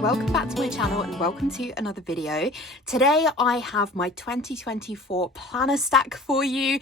Welcome back to my channel and welcome to another video. Today I have my 2024 planner stack for you,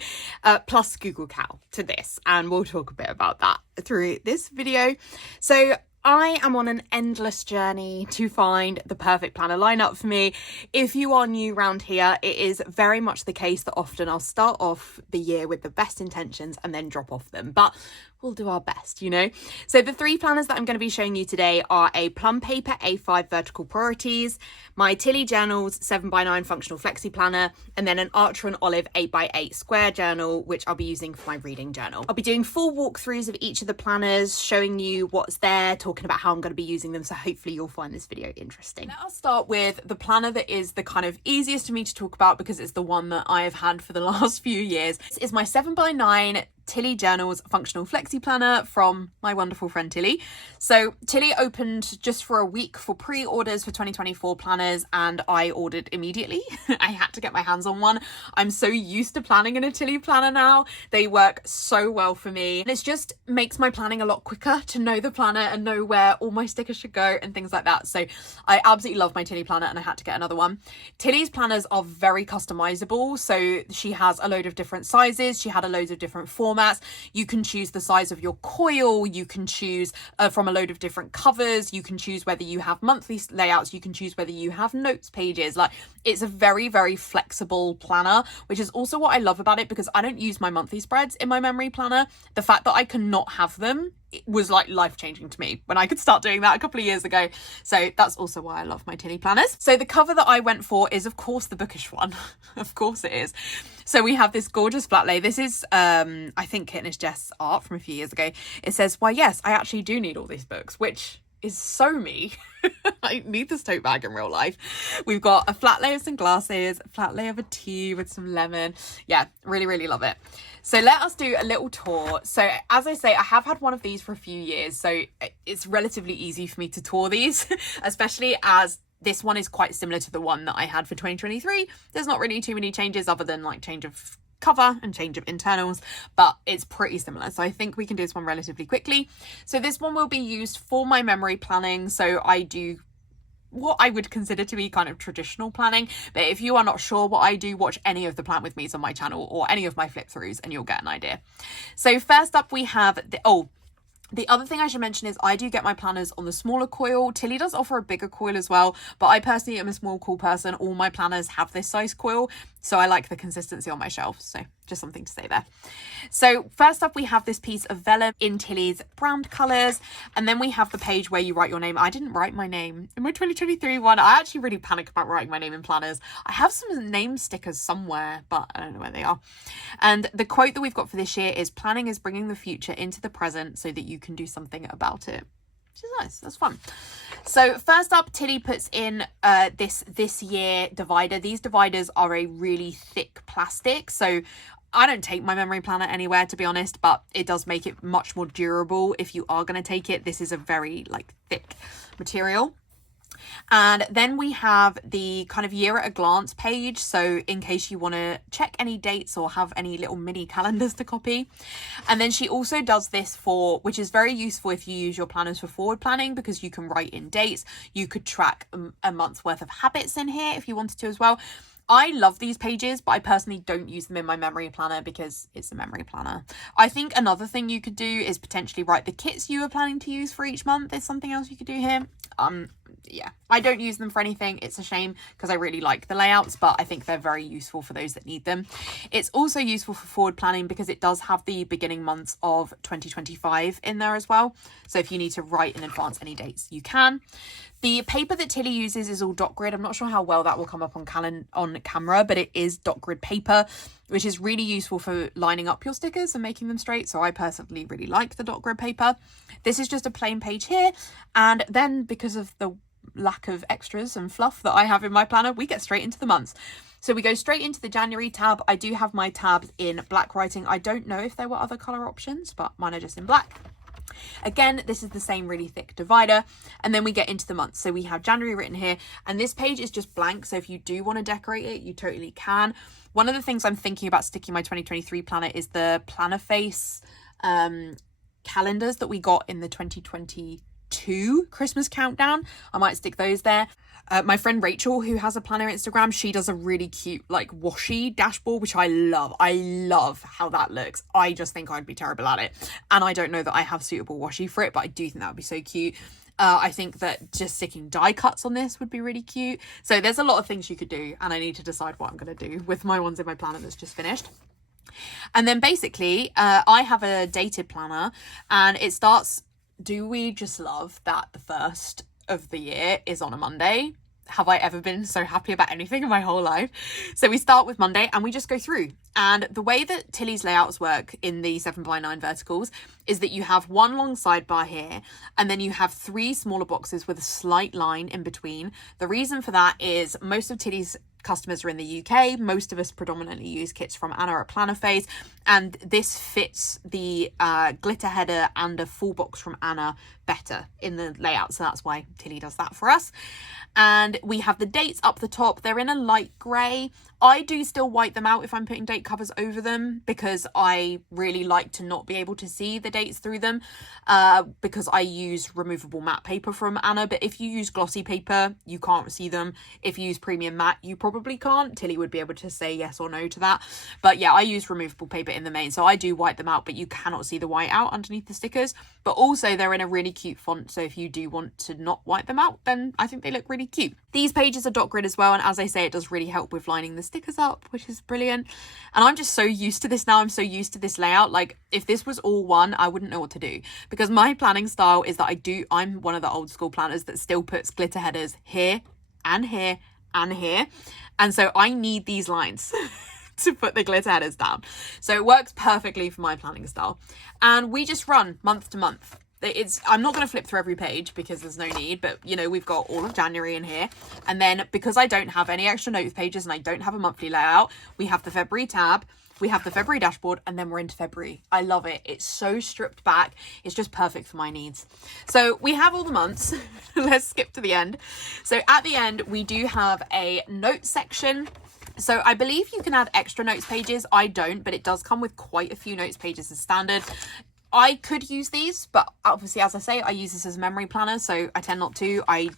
plus Google Cal to this, and we'll talk a bit about that through this video. So I am on an endless journey to find the perfect planner lineup for me. If you are new around here, it is very much the case that often I'll start off the year with the best intentions and then drop off them, but we'll do our best, you know. So the three planners that I'm going to be showing you today are a Plum paper A5 vertical priorities, my TillyJournals 7x9 functional flexi planner, and then an Archer and Olive 8x8 square journal, which I'll be using for my reading journal. I'll be doing full walkthroughs of each of the planners, showing you what's there, talking about how I'm going to be using them. So hopefully you'll find this video interesting. Let us start with the planner that is the kind of easiest for me to talk about because it's the one that I have had for the last few years. This is my 7x9 TillyJournals functional flexi planner from my wonderful friend Tilly. So Tilly opened just for a week for pre-orders for 2024 planners, and I ordered immediately. I had to get my hands on one. I'm so used to planning in a Tilly planner now. They work so well for me, and it just makes my planning a lot quicker to know the planner and know where all my stickers should go and things like that. So I absolutely love my Tilly planner, and I had to get another one. Tilly's planners are very customizable, so she has a load of different sizes. She had a load of different formats. You can choose the size of your coil, you can choose from a load of different covers, you can choose whether you have monthly layouts, you can choose whether you have notes pages. Like, it's a very, very flexible planner, which is also what I love about it, because I don't use my monthly spreads in my memory planner. The fact that I cannot have them, it was like life-changing to me when I could start doing that a couple of years ago. So that's also why I love my Tilly planners. So the cover that I went for is, of course, the bookish one. Of course it is. So we have this gorgeous flat lay. This is, I think, Kitnish Jess art from a few years ago. It says, "Why, yes, I actually do need all these books," which is so me. I need this tote bag in real life. We've got a flat lay of some glasses, a flat lay of a tea with some lemon. Yeah, really, really love it. So let us do a little tour. So as I say, I have had one of these for a few years, so it's relatively easy for me to tour these, especially as this one is quite similar to the one that I had for 2023. There's not really too many changes other than like change of cover and change of internals, but it's pretty similar. So I think we can do this one relatively quickly. So this one will be used for my memory planning. So I do what I would consider to be kind of traditional planning, but if you are not sure what I do, watch any of the Plan With Me's on my channel or any of my flip throughs and you'll get an idea. So first up we have the other thing I should mention is I do get my planners on the smaller coil. Tilly does offer a bigger coil as well, but I personally am a small coil person. All my planners have this size coil, so I like the consistency on my shelf. So just something to say there. So first up, we have this piece of vellum in Tilly's brand colours, and then we have the page where you write your name. I didn't write my name in my 2023 one. I actually really panic about writing my name in planners. I have some name stickers somewhere, but I don't know where they are. And the quote that we've got for this year is, "Planning is bringing the future into the present so that you can do something about it." Which is nice. That's fun. So first up, Tilly puts in this year divider. These dividers are a really thick plastic, so I don't take my memory planner anywhere, to be honest, but it does make it much more durable if you are going to take it. This is a very like thick material. And then we have the kind of year at a glance page, so in case you want to check any dates or have any little mini calendars to copy. And then she also does this for, which is very useful if you use your planners for forward planning, because you can write in dates. You could track a month's worth of habits in here if you wanted to as well. I love these pages, but I personally don't use them in my memory planner because it's a memory planner. I think another thing you could do is potentially write the kits you are planning to use for each month. There's something else you could do here. Yeah, I don't use them for anything. It's a shame because I really like the layouts, but I think they're very useful for those that need them. It's also useful for forward planning because it does have the beginning months of 2025 in there as well. So if you need to write in advance any dates, you can. The paper that Tilly uses is all dot grid. I'm not sure how well that will come up on camera, but it is dot grid paper, which is really useful for lining up your stickers and making them straight. So I personally really like the dot grid paper. This is just a plain page here. And then because of the lack of extras and fluff that I have in my planner, we get straight into the months. So we go straight into the January tab. I do have my tabs in black writing. I don't know if there were other colour options, but mine are just in black. Again, this is the same really thick divider, and then we get into the months. So we have January written here, and this page is just blank, so if you do want to decorate it, you totally can. One of the things I'm thinking about sticking my 2023 planner is the planner face calendars that we got in the 2022 Christmas countdown. I might stick those there. My friend Rachel, who has a planner Instagram, she does a really cute like washi dashboard, which I love. I love how that looks. I just think I'd be terrible at it. And I don't know that I have suitable washi for it, but I do think that would be so cute. I think that just sticking die cuts on this would be really cute. So there's a lot of things you could do, and I need to decide what I'm going to do with my ones in my planner that's just finished. And then basically, I have a dated planner, and it starts, do we just love that the first of the year is on a Monday? Have I ever been so happy about anything in my whole life? So we start with Monday and we just go through. And the way that Tilly's layouts work in the 7x9 verticals is that you have one long sidebar here, and then you have 3 smaller boxes with a slight line in between. The reason for that is most of Tilly's customers are in the UK. Most of us predominantly use kits from Anna at Planner Phase, and this fits the glitter header and a full box from Anna better in the layout, so that's why Tilly does that for us. And we have the dates up the top. They're in a light grey. I do still white them out if I'm putting date covers over them, because I really like to not be able to see the dates through them, because I use removable matte paper from Anna. But if you use glossy paper, you can't see them. If you use premium matte, you probably can't. Tilly would be able to say yes or no to that. But yeah, I use removable paper in the main, so I do white them out, but you cannot see the white out underneath the stickers. But also they're in a really cute font, so if you do want to not white them out, then I think they look really cute. These pages are dot grid as well, and as I say, it does really help with lining the stickers up, which is brilliant. And I'm just so used to this now. I'm so used to this layout. Like, if this was all one, I wouldn't know what to do, because my planning style is that I'm one of the old school planners that still puts glitter headers here and here and here, and so I need these lines to put the glitter headers down. So it works perfectly for my planning style, and we just run month to month. I'm not going to flip through every page because there's no need, but you know, we've got all of January in here, and then because I don't have any extra notes pages and I don't have a monthly layout, we have the February tab, we have the February dashboard, and then we're into February. I love it. It's so stripped back. It's just perfect for my needs. So we have all the months. Let's skip to the end. So at the end, we do have a notes section. So I believe you can add extra notes pages. I don't, but it does come with quite a few notes pages as standard. I could use these, but obviously, as I say, I use this as a memory planner, so I tend not to. I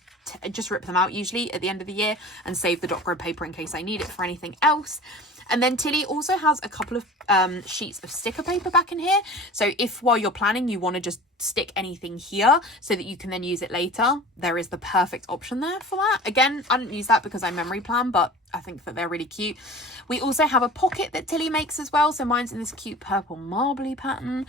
just rip them out usually at the end of the year and save the dot grid paper in case I need it for anything else. And then Tilly also has a couple of sheets of sticker paper back in here. So if while you're planning, you want to just stick anything here so that you can then use it later, there is the perfect option there for that. Again, I don't use that because I memory plan, but I think that they're really cute. We also have a pocket that Tilly makes as well. So mine's in this cute purple marbly pattern.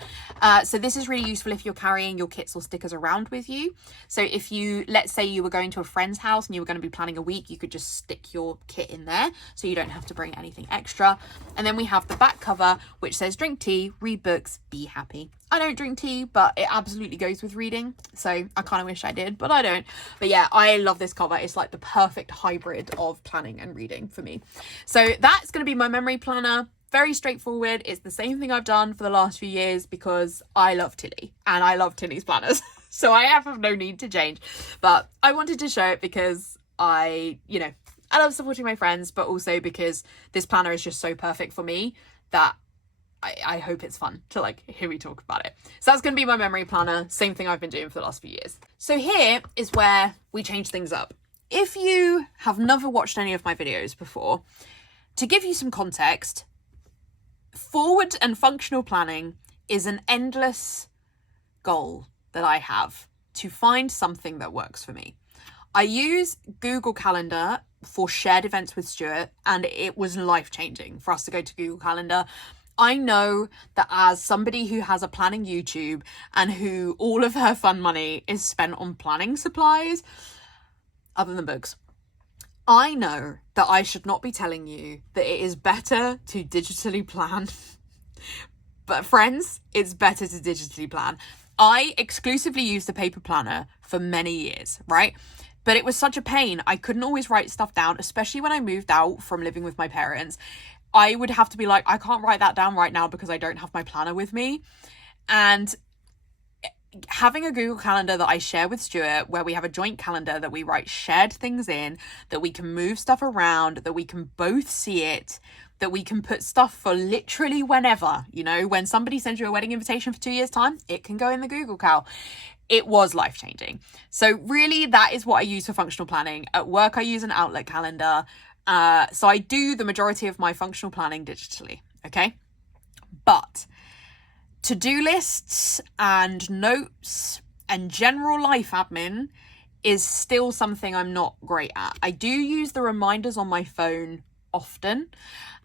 So this is really useful if you're carrying your kits or stickers around with you. So if you, let's say you were going to a friend's house and you were going to be planning a week, you could just stick your kit in there so you don't have to bring anything extra. And then we have the back cover, which says drink tea, read books, be happy. I don't drink tea, but it absolutely goes with reading. So I kind of wish I did, but I don't. But yeah, I love this cover. It's like the perfect hybrid of planning and reading for me. So that's going to be my memory planner. Very straightforward. It's the same thing I've done for the last few years because I love Tilly and I love Tilly's planners. So I have no need to change, but I wanted to show it because I love supporting my friends, but also because this planner is just so perfect for me that I hope it's fun to like hear me talk about it. So that's going to be my memory planner. Same thing I've been doing for the last few years. So here is where we change things up. If you have never watched any of my videos before, to give you some context, forward and functional planning is an endless goal that I have to find something that works for me. I use Google Calendar for shared events with Stuart, and it was life-changing for us to go to Google Calendar. I know that as somebody who has a planning YouTube and who all of her fun money is spent on planning supplies, other than books, I know that I should not be telling you that it is better to digitally plan. But friends, it's better to digitally plan. I exclusively used the paper planner for many years, right? But it was such a pain. I couldn't always write stuff down, especially when I moved out from living with my parents. I would have to be like, I can't write that down right now because I don't have my planner with me. And having a Google Calendar that I share with Stuart, where we have a joint calendar that we write shared things in, that we can move stuff around, that we can both see it, that we can put stuff for literally whenever, you know, when somebody sends you a wedding invitation for 2 years' time, it can go in the Google Cal. It was life-changing. So really, that is what I use for functional planning. At work, I use an Outlook calendar. So I do the majority of my functional planning digitally, okay? But to-do lists and notes and general life admin is still something I'm not great at. I do use the reminders on my phone often.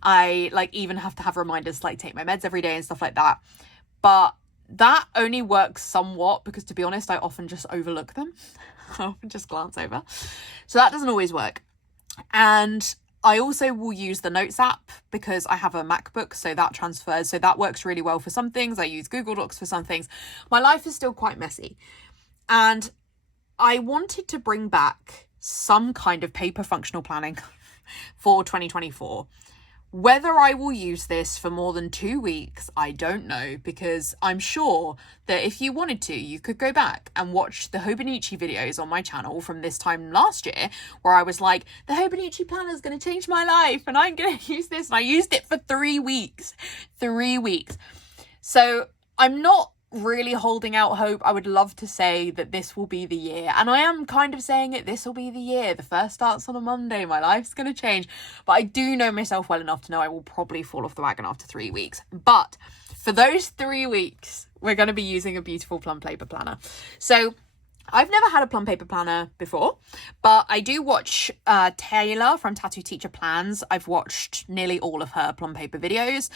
I like even have to have reminders to like take my meds every day and stuff like that. But that only works somewhat because, to be honest, I often just overlook them. I often just glance over. So that doesn't always work. And I also will use the Notes app because I have a MacBook, so that transfers. So that works really well for some things. I use Google Docs for some things. My life is still quite messy. And I wanted to bring back some kind of paper functional planning for 2024. Whether I will use this for more than 2 weeks, I don't know, because I'm sure that if you wanted to, you could go back and watch the Hobonichi videos on my channel from this time last year, where I was like, the Hobonichi planner is going to change my life and I'm going to use this. And I used it for 3 weeks. 3 weeks. So I'm not really holding out hope. I would love to say that this will be the year, and I am kind of saying it, this will be the year. The first starts on a Monday, my life's going to change, but I do know myself well enough to know I will probably fall off the wagon after 3 weeks. But for those 3 weeks, we're going to be using a beautiful Plum paper planner. So I've never had a Plum paper planner before, but I do watch Taylor from Tattoo Teacher Plans. I've watched nearly all of her Plum paper videos,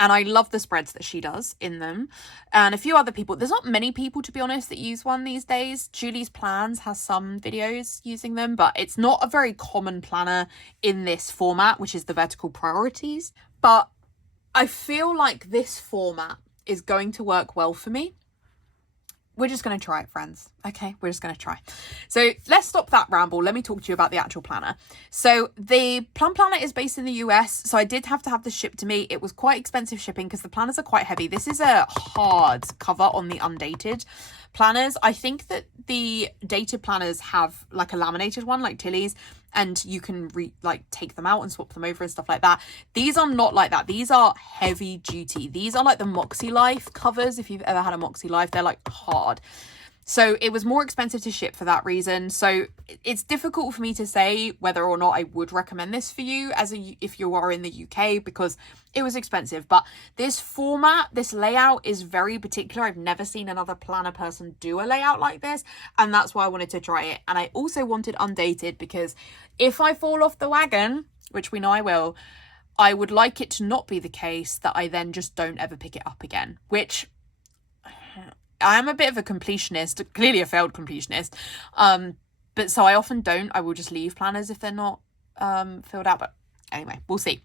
and I love the spreads that she does in them. And a few other people. There's not many people, to be honest, that use one these days. Julie's Plans has some videos using them, but it's not a very common planner in this format, which is the vertical priorities. But I feel like this format is going to work well for me. We're just going to try it, friends. Okay, we're just going to try. So let's stop that ramble. Let me talk to you about the actual planner. So the Plum planner is based in the US. So I did have to have this shipped to me. It was quite expensive shipping because the planners are quite heavy. This is a hard cover on the undated planners. I think that the dated planners have like a laminated one like Tilly's, and you can take them out and swap them over and stuff like that. These are not like that. These are heavy duty. These are like the Moxie Life covers. If you've ever had a Moxie Life, they're like hard. So it was more expensive to ship for that reason. So it's difficult for me to say whether or not I would recommend this for you if you are in the UK, because it was expensive. But this format, this layout is very particular. I've never seen another planner person do a layout like this, and that's why I wanted to try it. And I also wanted undated because if I fall off the wagon, which we know I will, I would like it to not be the case that I then just don't ever pick it up again, which I am a bit of a completionist, clearly a failed completionist. But so I often don't. I will just leave planners if they're not filled out. But anyway, we'll see.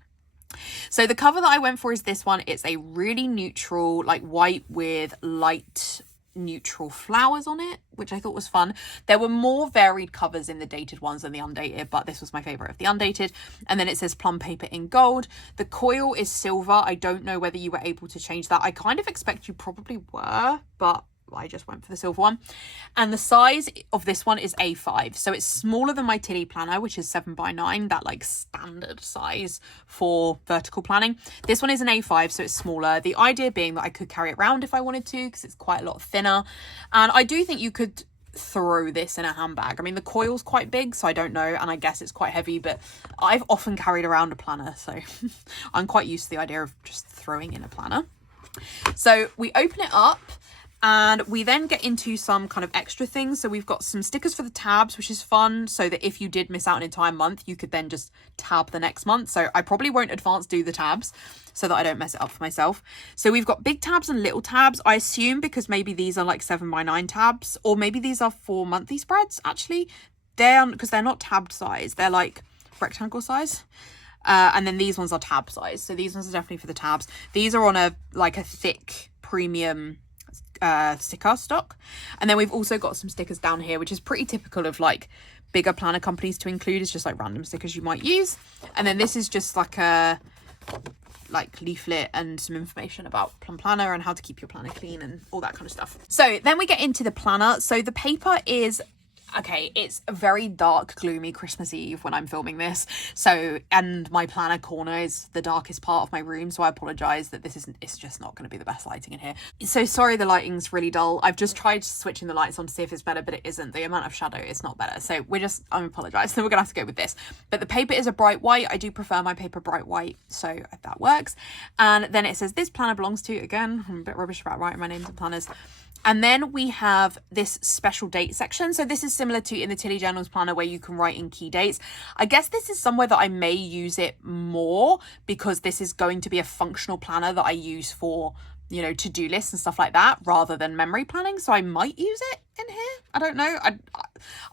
So the cover that I went for is this one. It's a really neutral, like white with light neutral flowers on it, which I thought was fun. There were more varied covers in the dated ones than the undated, but this was my favorite of the undated. And then it says Plum paper in gold. The coil is silver. I don't know whether you were able to change that. I kind of expect you probably were, but I just went for the silver one. And the size of this one is A5, so it's smaller than my Tilly planner, which is 7x9, that like standard size for vertical planning. This one is an A5, so it's smaller. The idea being that I could carry it around if I wanted to, because it's quite a lot thinner. And I do think you could throw this in a handbag. I mean, the coil's quite big, so I don't know, and I guess it's quite heavy, but I've often carried around a planner, so I'm quite used to the idea of just throwing in a planner. So we open it up, and we then get into some kind of extra things. So we've got some stickers for the tabs, which is fun, so that if you did miss out an entire month, you could then just tab the next month. So I probably won't advance do the tabs so that I don't mess it up for myself. So we've got big tabs and little tabs. I assume because maybe these are like 7x9 tabs, or maybe these are 4 monthly spreads. Actually, because they're not tabbed size. They're like rectangle size. And then these ones are tab size. So these ones are definitely for the tabs. These are on a thick premium sticker stock. And then we've also got some stickers down here, which is pretty typical of like bigger planner companies to include. It's just like random stickers you might use. And then this is just like a leaflet and some information about Plum planner and how to keep your planner clean and all that kind of stuff. So then we get into the planner. So the paper is okay, it's a very dark, gloomy Christmas Eve when I'm filming this. So, and my planner corner is the darkest part of my room. So I apologise that it's just not going to be the best lighting in here. So sorry, the lighting's really dull. I've just tried switching the lights on to see if it's better, but it isn't. The amount of shadow is not better. So I apologise. So we're going to have to go with this. But the paper is a bright white. I do prefer my paper bright white. So that works. And then it says, this planner belongs to, again, I'm a bit rubbish about writing my names in planners. And then we have this special date section. So this is similar to in the TillyJournals planner where you can write in key dates. I guess this is somewhere that I may use it more because this is going to be a functional planner that I use for, you know, to-do lists and stuff like that rather than memory planning. So I might use it in here. I don't know.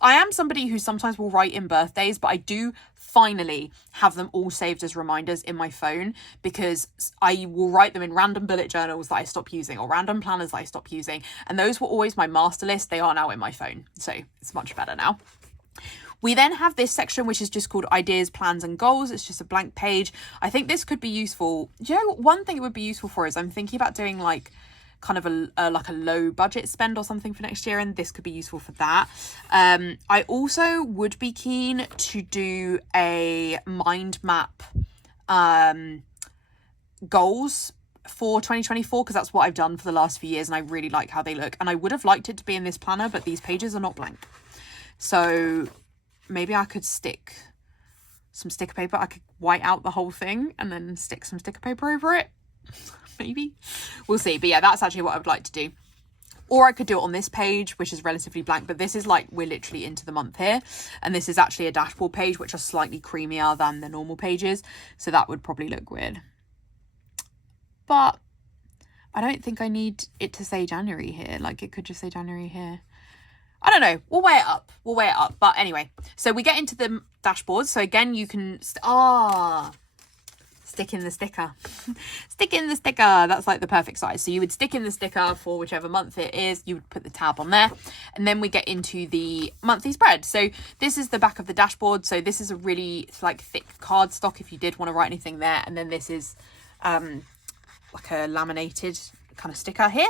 I am somebody who sometimes will write in birthdays, but I do finally have them all saved as reminders in my phone because I will write them in random bullet journals that I stop using or random planners that I stop using. And those were always my master list. They are now in my phone. So it's much better now. We then have this section, which is just called ideas, plans and goals. It's just a blank page. I think this could be useful. You know, one thing it would be useful for is I'm thinking about doing like kind of a low budget spend or something for next year, and this could be useful for that. I also would be keen to do a mind map goals for 2024 because that's what I've done for the last few years and I really like how they look, and I would have liked it to be in this planner, but these pages are not blank. So maybe I could stick some sticker paper. I could white out the whole thing and then stick some sticker paper over it. Maybe. We'll see. But yeah, that's actually what I would like to do. Or I could do it on this page, which is relatively blank. But this is like, we're literally into the month here. And this is actually a dashboard page, which are slightly creamier than the normal pages. So that would probably look weird. But I don't think I need it to say January here. Like, it could just say January here. I don't know. We'll weigh it up. But anyway, so we get into the dashboard. So again, you can... stick in the sticker. Stick in the sticker. That's like the perfect size. So you would stick in the sticker for whichever month it is. You would put the tab on there. And then we get into the monthly spread. So this is the back of the dashboard. So this is a really like thick card stock if you did want to write anything there. And then this is like a laminated kind of sticker here.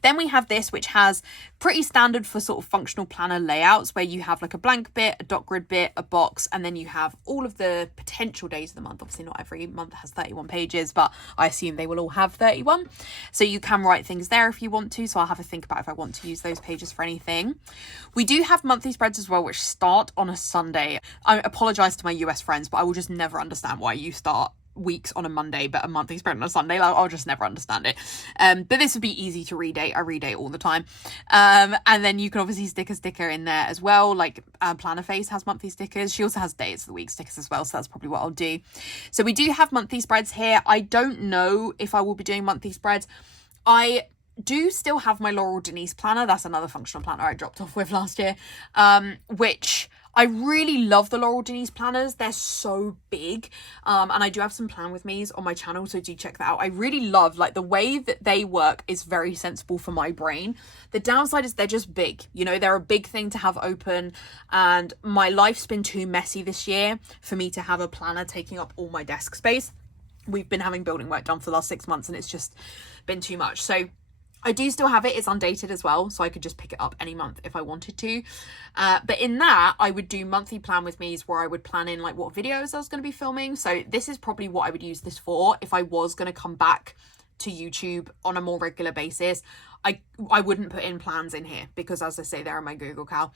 Then we have this, which has pretty standard for sort of functional planner layouts where you have like a blank bit, a dot grid bit, a box, and then you have all of the potential days of the month. Obviously not every month has 31 pages, but I assume they will all have 31. So you can write things there if you want to. So I'll have a think about if I want to use those pages for anything. We do have monthly spreads as well, which start on a Sunday. I apologise to my US friends, but I will just never understand why you start weeks on a Monday but a monthly spread on a Sunday. Like, I'll just never understand it. But this would be easy to redate. I redate all the time. And then you can obviously stick a sticker in there as well. Like Planner Face has monthly stickers. She also has days of the week stickers as well, so that's probably what I'll do. So we do have monthly spreads here. I don't know if I will be doing monthly spreads. I do still have my Laurel Denise planner. That's another functional planner I dropped off with last year, which I really love the Laurel Denise planners. They're so big. And I do have some Plan With Me's on my channel, so do check that out. I really love, like, the way that they work is very sensible for my brain. The downside is they're just big. You know, they're a big thing to have open, and my life's been too messy this year for me to have a planner taking up all my desk space. We've been having building work done for the last 6 months and it's just been too much. So I do still have it. It's undated as well, so I could just pick it up any month if I wanted to. But in that, I would do monthly Plan With Me's where I would plan in like what videos I was going to be filming. So this is probably what I would use this for if I was going to come back to YouTube on a more regular basis. I wouldn't put in plans in here because, as I say, they're in my Google Cal.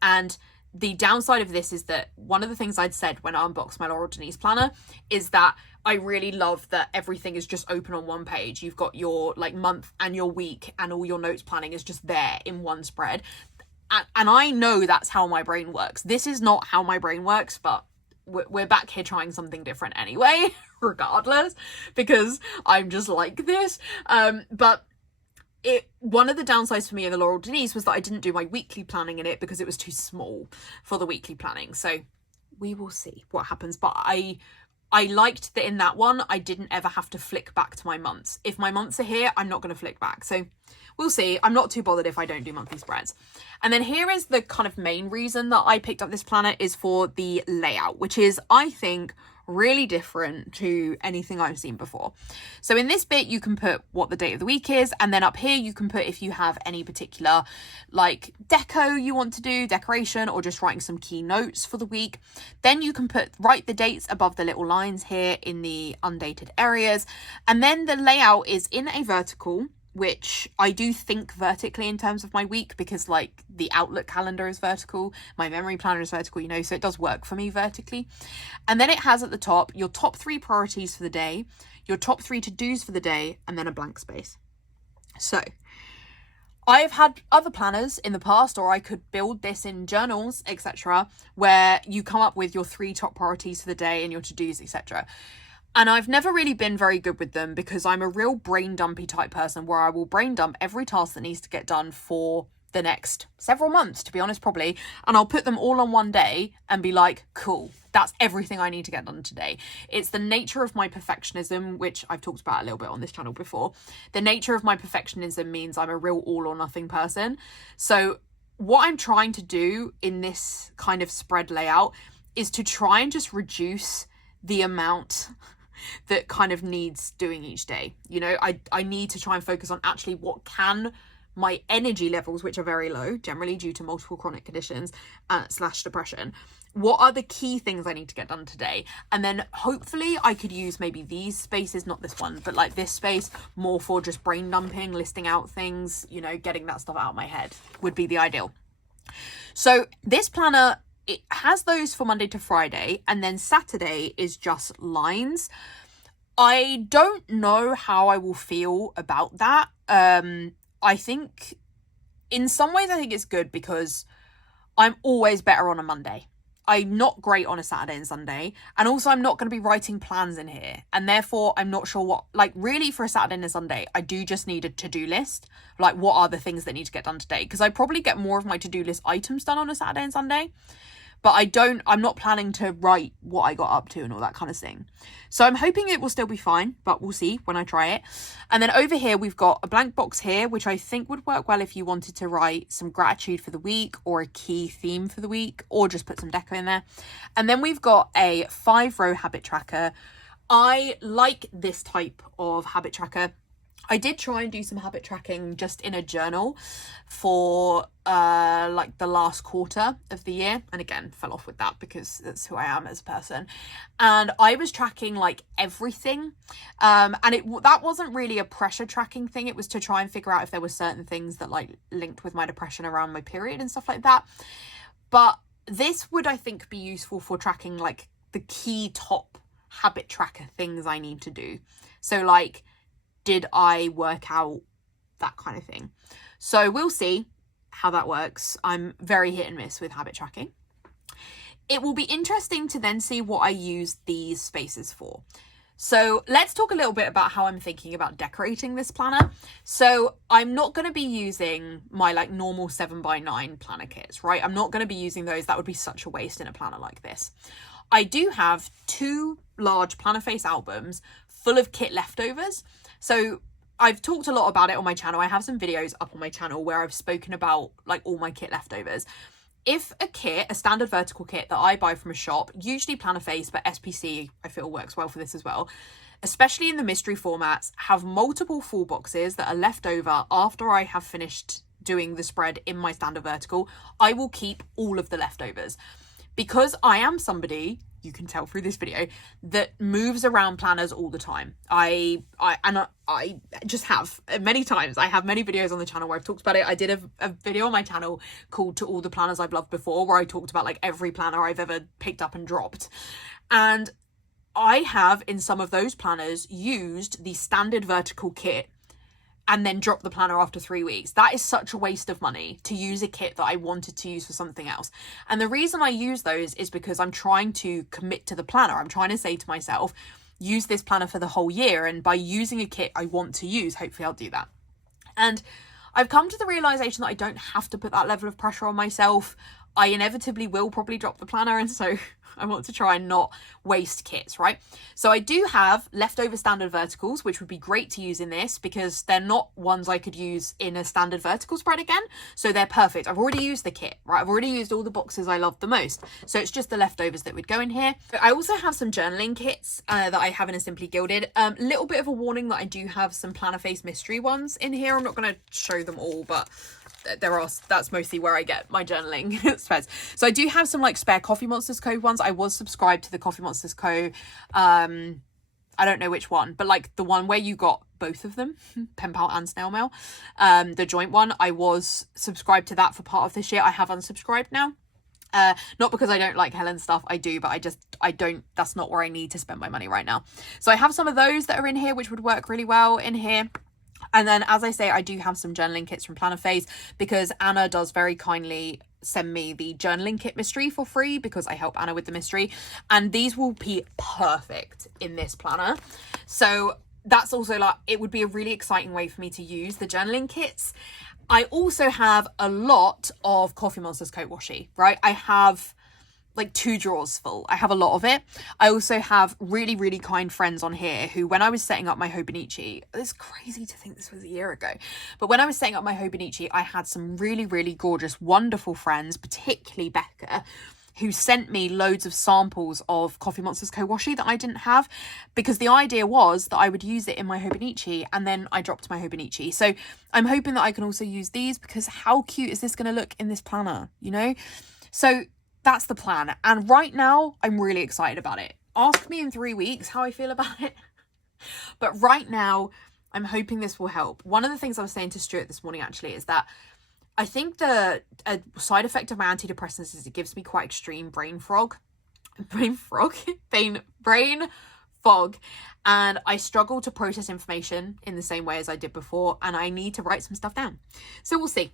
And the downside of this is that one of the things I'd said when I unboxed my Laurel Denise planner is that I really love that everything is just open on one page. You've got your like month and your week and all your notes planning is just there in one spread. And I know that's how my brain works. This is not how my brain works, but we're back here trying something different anyway, regardless, because I'm just like this. But one of the downsides for me in the Laurel Denise was that I didn't do my weekly planning in it because it was too small for the weekly planning. So we will see what happens. But I liked that in that one, I didn't ever have to flick back to my months. If my months are here, I'm not going to flick back. So we'll see. I'm not too bothered if I don't do monthly spreads. And then here is the kind of main reason that I picked up this planner is for the layout, which is, I think, really different to anything I've seen before. So in this bit, you can put what the date of the week is, and then up here you can put if you have any particular like deco you want to do, decoration, or just writing some key notes for the week. Then you can write the dates above the little lines here in the undated areas, and then the layout is in a vertical, which I do think vertically in terms of my week, because like the Outlook calendar is vertical, my memory planner is vertical, you know, so it does work for me vertically. And then it has at the top your top 3 priorities for the day, your top 3 to-dos for the day, and then a blank space. So I've had other planners in the past, or I could build this in journals, etc., where you come up with your 3 top priorities for the day and your to-dos, etc. And I've never really been very good with them, because I'm a real brain dumpy type person, where I will brain dump every task that needs to get done for the next several months, to be honest, probably. And I'll put them all on one day and be like, cool, that's everything I need to get done today. It's the nature of my perfectionism, which I've talked about a little bit on this channel before. The nature of my perfectionism means I'm a real all or nothing person. So what I'm trying to do in this kind of spread layout is to try and just reduce the amount that kind of needs doing each day. You know, I need to try and focus on actually what can my energy levels, which are very low, generally due to multiple chronic conditions / depression. What are the key things I need to get done today? And then hopefully I could use maybe these spaces, not this one, but like this space more for just brain dumping, listing out things, you know, getting that stuff out of my head would be the ideal. So this planner, it has those for Monday to Friday, and then Saturday is just lines. I don't know how I will feel about that. I think in some ways I think it's good, because I'm always better on a Monday. I'm not great on a Saturday and Sunday, and also I'm not going to be writing plans in here, and therefore I'm not sure what, like, really for a Saturday and a Sunday I do just need a to-do list, like what are the things that need to get done today, because I probably get more of my to-do list items done on a Saturday and Sunday. But I'm not planning to write what I got up to and all that kind of thing. So I'm hoping it will still be fine, but we'll see when I try it. And then over here, we've got a blank box here, which I think would work well if you wanted to write some gratitude for the week, or a key theme for the week, or just put some deco in there. And then we've got a 5-row habit tracker. I like this type of habit tracker. I did try and do some habit tracking just in a journal for like the last quarter of the year, and again fell off with that because that's who I am as a person. And I was tracking like everything, and that wasn't really a pressure tracking thing. It was to try and figure out if there were certain things that like linked with my depression around my period and stuff like that. But this would, I think, be useful for tracking like the key top habit tracker things I need to do. So like, did I work out, that kind of thing. So we'll see how that works. I'm very hit and miss with habit tracking. It will be interesting to then see what I use these spaces for. So let's talk a little bit about how I'm thinking about decorating this planner. So I'm not going to be using my like normal 7x9 planner kits, right? I'm not going to be using those. That would be such a waste in a planner like this. I do have 2 large planner face albums full of kit leftovers. So I've talked a lot about it on my channel. I have some videos up on my channel where I've spoken about like all my kit leftovers. If a kit, a standard vertical kit that I buy from a shop, usually planner face, but SPC I feel works well for this as well, especially in the mystery formats, have multiple full boxes that are left over after I have finished doing the spread in my standard vertical, I will keep all of the leftovers. Because I am somebody, you can tell through this video, that moves around planners all the time. I just have many times. I have many videos on the channel where I've talked about it. I did a video on my channel called To All the Planners I've Loved Before, where I talked about like every planner I've ever picked up and dropped. And I have in some of those planners used the standard vertical kit and then drop the planner after 3 weeks. That is such a waste of money to use a kit that I wanted to use for something else. And the reason I use those is because I'm trying to commit to the planner. I'm trying to say to myself, use this planner for the whole year. And by using a kit I want to use, hopefully I'll do that. And I've come to the realization that I don't have to put that level of pressure on myself. I inevitably will probably drop the planner, and so I want to try and not waste kits, right? So I do have leftover standard verticals, which would be great to use in this because they're not ones I could use in a standard vertical spread again. So they're perfect. I've already used the kit, right? I've already used all the boxes I love the most. So it's just the leftovers that would go in here. I also have some journaling kits that I have in a Simply Gilded. Little bit of a warning that I do have some Planner Face mystery ones in here. I'm not going to show them all, but that's mostly where I get my journaling spreads. So I do have some like spare Coffee Monsters Co ones. I was subscribed to the Coffee Monsters Co. I don't know which one, but like the one where you got both of them, pen pal and snail mail, the joint one. I was subscribed to that for part of this year. I have unsubscribed now. Not because I don't like Helen's stuff, I do, but I don't, that's not where I need to spend my money right now. So I have some of those that are in here, which would work really well in here. And then, as I say, I do have some journaling kits from Planner Face because Anna does very kindly send me the journaling kit mystery for free because I help Anna with the mystery. And these will be perfect in this planner. So that's also like, it would be a really exciting way for me to use the journaling kits. I also have a lot of Coffee Monsters coat washi, right? I have like 2 drawers full. I have a lot of it. I also have really, really kind friends on here who, when I was setting up my Hobonichi, it's crazy to think this was a year ago, but when I was setting up my Hobonichi, I had some really, really gorgeous, wonderful friends, particularly Becca, who sent me loads of samples of Coffee Monsters Co washi that I didn't have, because the idea was that I would use it in my Hobonichi and then I dropped my Hobonichi. So I'm hoping that I can also use these, because how cute is this going to look in this planner, you know? So that's the plan. And right now, I'm really excited about it. Ask me in 3 weeks how I feel about it. But right now, I'm hoping this will help. One of the things I was saying to Stuart this morning, actually, is that I think the side effect of my antidepressants is it gives me quite extreme brain fog. And I struggle to process information in the same way as I did before. And I need to write some stuff down. So we'll see.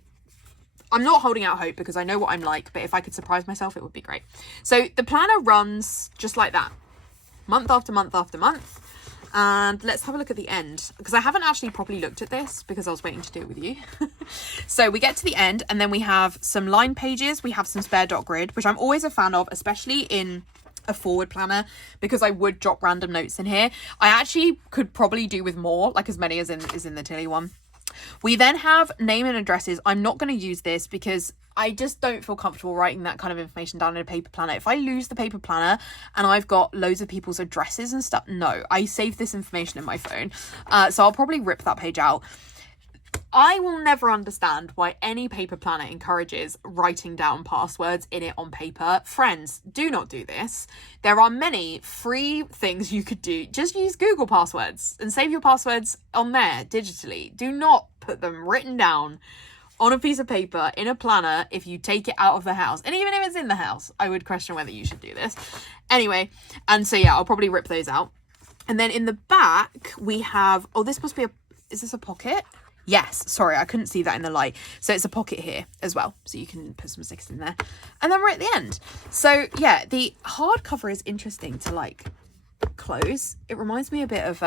I'm not holding out hope because I know what I'm like, but if I could surprise myself, it would be great. So the planner runs just like that, month after month after month. And let's have a look at the end, because I haven't actually properly looked at this because I was waiting to do it with you. So we get to the end and then we have some line pages. We have some spare dot grid, which I'm always a fan of, especially in a forward planner, because I would drop random notes in here. I actually could probably do with more, like as many as in the Tilly one. We then have name and addresses. I'm not going to use this because I just don't feel comfortable writing that kind of information down in a paper planner. If I lose the paper planner and I've got loads of people's addresses and stuff, no, I save this information in my phone. So I'll probably rip that page out. I will never understand why any paper planner encourages writing down passwords in it on paper. Friends, do not do this. There are many free things you could do. Just use Google passwords and save your passwords on there digitally. Do not put them written down on a piece of paper in a planner if you take it out of the house. And even if it's in the house, I would question whether you should do this. Anyway, and so yeah, I'll probably rip those out. And then in the back, we have, oh, this must be is this a pocket? Yes, sorry, I couldn't see that in the light. So it's a pocket here as well. So you can put some stickers in there. And then we're at the end. So yeah, the hardcover is interesting to like close. It reminds me a bit of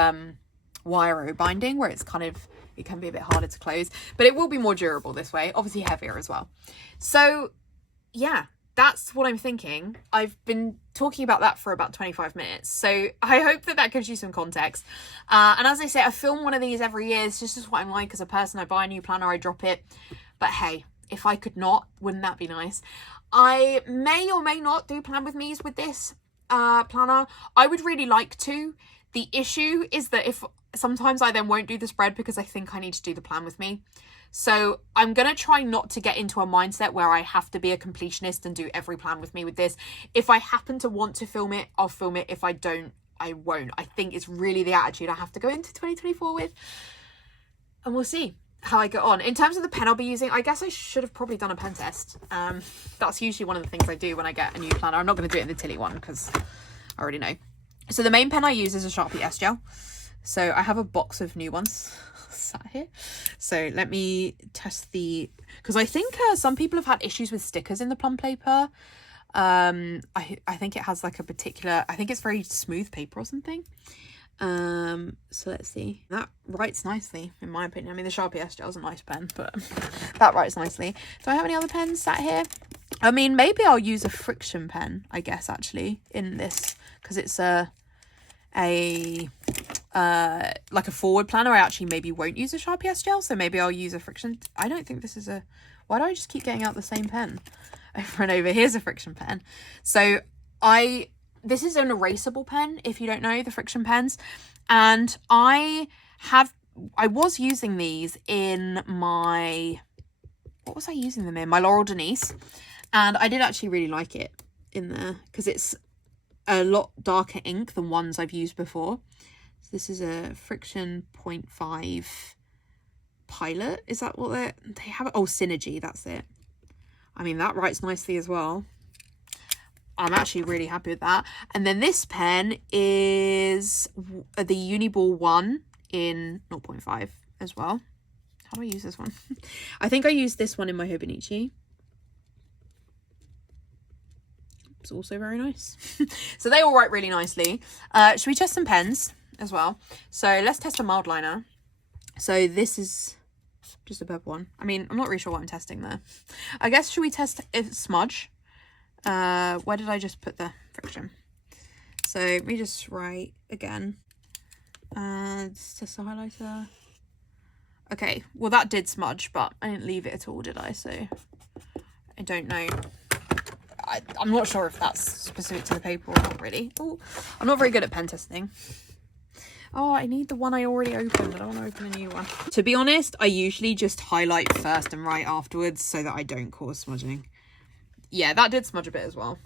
wire binding, where it's kind of, it can be a bit harder to close, but it will be more durable this way, obviously heavier as well. So yeah, that's what I'm thinking. I've been talking about that for about 25 minutes. So I hope that that gives you some context. And as I say, I film one of these every year. It's just what I'm like as a person. I buy a new planner, I drop it. But hey, if I could not, wouldn't that be nice? I may or may not do plan with me's with this planner. I would really like to. The issue is that if sometimes I then won't do the spread because I think I need to do the plan with me. So I'm going to try not to get into a mindset where I have to be a completionist and do every plan with me with this. If I happen to want to film it, I'll film it. If I don't, I won't. I think it's really the attitude I have to go into 2024 with. And we'll see how I get on. In terms of the pen I'll be using, I guess I should have probably done a pen test. That's usually one of the things I do when I get a new planner. I'm not going to do it in the Tilly one because I already know. So the main pen I use is a Sharpie S Gel. So I have a box of new ones sat here. So let me test the, because I think some people have had issues with stickers in the Plum paper. I think it has like a particular, I think it's very smooth paper or something. So let's see. That writes nicely, in my opinion. I mean, the Sharpie S Gel is a nice pen, but that writes nicely. Do I have any other pens sat here? I mean, maybe I'll use a friction pen, I guess, actually, in this, because it's like a forward planner. I actually maybe won't use a Sharpie S gel, so maybe I'll use a friction. I don't think this is a... Why do I just keep getting out the same pen over and over? Here's a friction pen. So this is an erasable pen, if you don't know the friction pens. And I was using these in my... What was I using them in? My Laurel Denise. And I did actually really like it in there because it's a lot darker ink than ones I've used before. So this is a Friction 0.5 Pilot. Is that what they have? Oh, Synergy, that's it. I mean, that writes nicely as well. I'm actually really happy with that. And then this pen is the Uniball 1 in 0.5 as well. How do I use this one? I think I used this one in my Hobonichi. It's also very nice. So they all write really nicely. Should we test some pens as well? So let's test a mild liner. So this is just a purple one. I mean, I'm not really sure what I'm testing there. I guess, should we test smudge? Where did I just put the friction? So let me just write again. Let's test the highlighter. Okay, well that did smudge, but I didn't leave it at all, did I? So I don't know. I'm not sure if that's specific to the paper or not really. Oh, I'm not very good at pen testing. Oh, I need the one I already opened. I don't want to open a new one. To be honest, I usually just highlight first and write afterwards so that I don't cause smudging. Yeah, that did smudge a bit as well.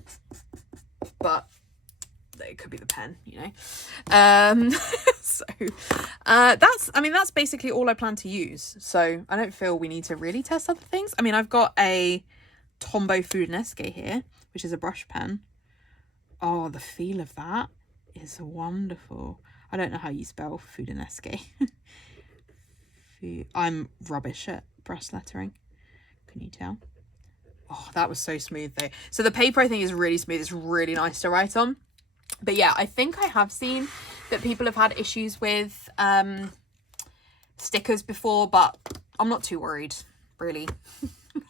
But it could be the pen, you know. So that's basically all I plan to use. So I don't feel we need to really test other things. I mean, I've got a Tombow Fudinesque here, which is a brush pen. Oh, the feel of that is wonderful. I don't know how you spell Fudinesque. I'm rubbish at brush lettering. Can you tell? Oh, that was so smooth though. So the paper I think is really smooth. It's really nice to write on. But yeah, I think I have seen that people have had issues with stickers before, but I'm not too worried, really.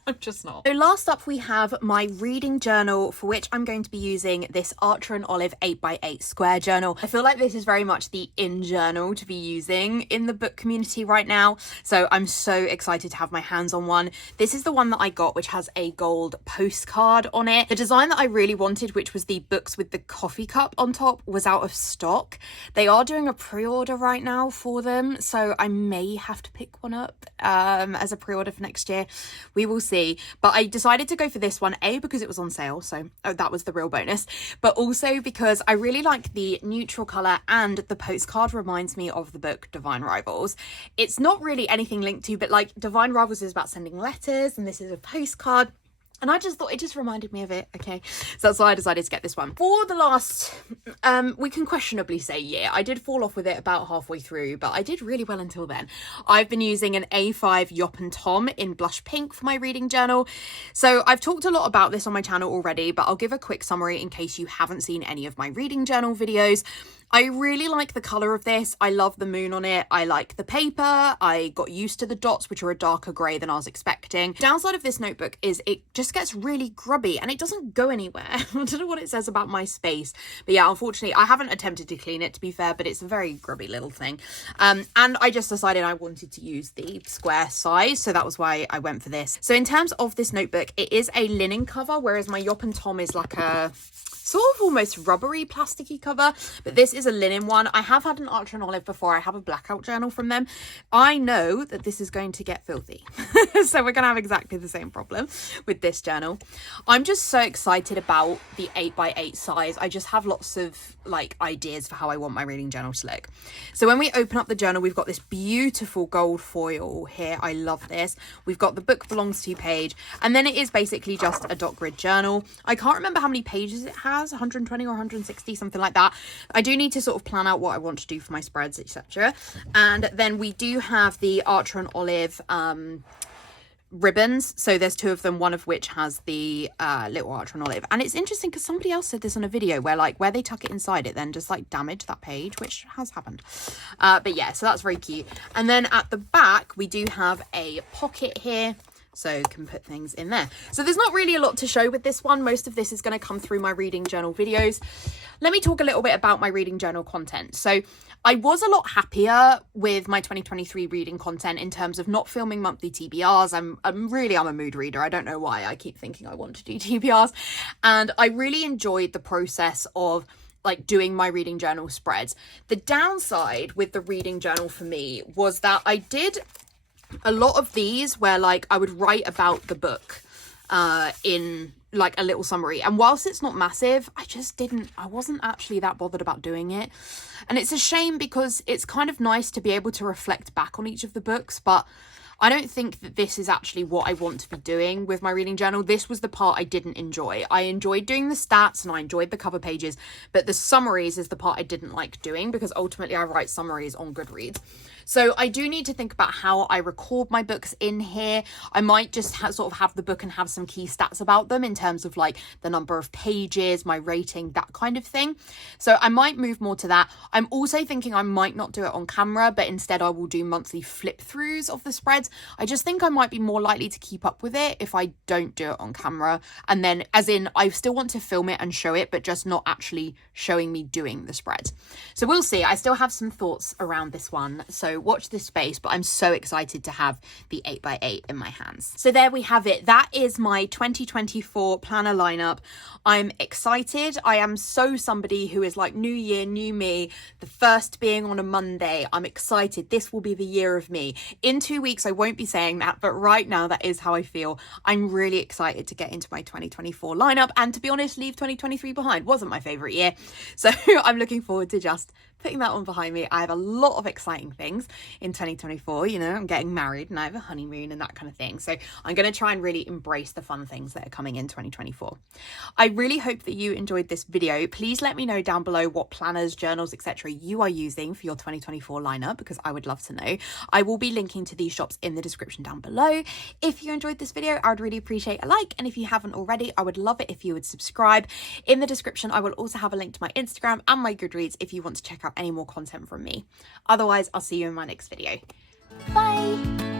I'm just not. So last up we have my reading journal, for which I'm going to be using this Archer and Olive 8x8 square journal. I feel like this is very much the in journal to be using in the book community right now. So I'm so excited to have my hands on one. This is the one that I got, which has a gold postcard on it. The design that I really wanted, which was the books with the coffee cup on top, was out of stock. They are doing a pre-order right now for them, so I may have to pick one up as a pre-order for next year. We will see. But I decided to go for this one, A, because it was on sale, so that was the real bonus, but also because I really like the neutral colour and the postcard reminds me of the book Divine Rivals. It's not really anything linked to, but like Divine Rivals is about sending letters and this is a postcard. And I just thought it just reminded me of it. Okay, so that's why I decided to get this one. For the last, we can questionably say year. I did fall off with it about halfway through, but I did really well until then. I've been using an A5 Yop and Tom in blush pink for my reading journal. So I've talked a lot about this on my channel already, but I'll give a quick summary in case you haven't seen any of my reading journal videos. I really like the colour of this. I love the moon on it. I like the paper. I got used to the dots, which are a darker grey than I was expecting. Downside of this notebook is it just gets really grubby and it doesn't go anywhere. I don't know what it says about my space. But yeah, unfortunately, I haven't attempted to clean it, to be fair, but it's a very grubby little thing. And I just decided I wanted to use the square size, so that was why I went for this. So in terms of this notebook, it is a linen cover, whereas my Yop and Tom is like a sort of almost rubbery plasticky cover, but this is a linen one. I have had an Archer and Olive before. I have a blackout journal from them. I know that this is going to get filthy. So we're going to have exactly the same problem with this journal. I'm just so excited about the 8x8 size. I just have lots of like ideas for how I want my reading journal to look. So when we open up the journal, we've got this beautiful gold foil here. I love this. We've got the book belongs to page, and then it is basically just a dot grid journal. I can't remember how many pages it has. 120 or 160, something like that. I do need to sort of plan out what I want to do for my spreads, etc. And then we do have the Archer and Olive ribbons. So there's two of them, one of which has the little Archer and Olive. And it's interesting because somebody else said this on a video where they tuck it inside it then just like damage that page, which has happened. But yeah, so that's very cute. And then at the back we do have a pocket here. so can put things in there. So there's not really a lot to show with this one. Most of this is going to come through my reading journal videos. Let me talk a little bit about my reading journal content. So I was a lot happier with my 2023 reading content in terms of not filming monthly TBRs. I'm a mood reader. I don't know why I keep thinking I want to do TBRs. And I really enjoyed the process of like doing my reading journal spreads. The downside with the reading journal for me was that I did a lot of these where like I would write about the book in like a little summary, and whilst it's not massive, I wasn't actually that bothered about doing it. And it's a shame because it's kind of nice to be able to reflect back on each of the books, but I don't think that this is actually what I want to be doing with my reading journal. This was the part I didn't enjoy. I enjoyed doing the stats and I enjoyed the cover pages, but the summaries is the part I didn't like doing because ultimately I write summaries on Goodreads. So I do need to think about how I record my books in here. I might just sort of have the book and have some key stats about them in terms of like the number of pages, my rating, that kind of thing. So I might move more to that. I'm also thinking I might not do it on camera, but instead I will do monthly flip throughs of the spreads. I just think I might be more likely to keep up with it if I don't do it on camera. And then as in, I still want to film it and show it, but just not actually showing me doing the spreads. So we'll see. I still have some thoughts around this one. So watch this space, but I'm so excited to have the 8x8 in my hands. So there we have it. That is my 2024 planner lineup. I'm excited. I am so somebody who is like new year, new me, the first being on a Monday. I'm excited. This will be the year of me. In 2 weeks, I won't be saying that, but right now that is how I feel. I'm really excited to get into my 2024 lineup, and to be honest, leave 2023 behind. Wasn't my favorite year. So I'm looking forward to just putting that one behind me. I have a lot of exciting things in 2024. You know, I'm getting married and I have a honeymoon and that kind of thing. So I'm going to try and really embrace the fun things that are coming in 2024. I really hope that you enjoyed this video. Please let me know down below what planners, journals, etc. you are using for your 2024 lineup, because I would love to know. I will be linking to these shops in the description down below. If you enjoyed this video, I would really appreciate a like. And if you haven't already, I would love it if you would subscribe. In the description, I will also have a link to my Instagram and my Goodreads if you want to check out any more content from me. Otherwise, I'll see you in my next video. Bye!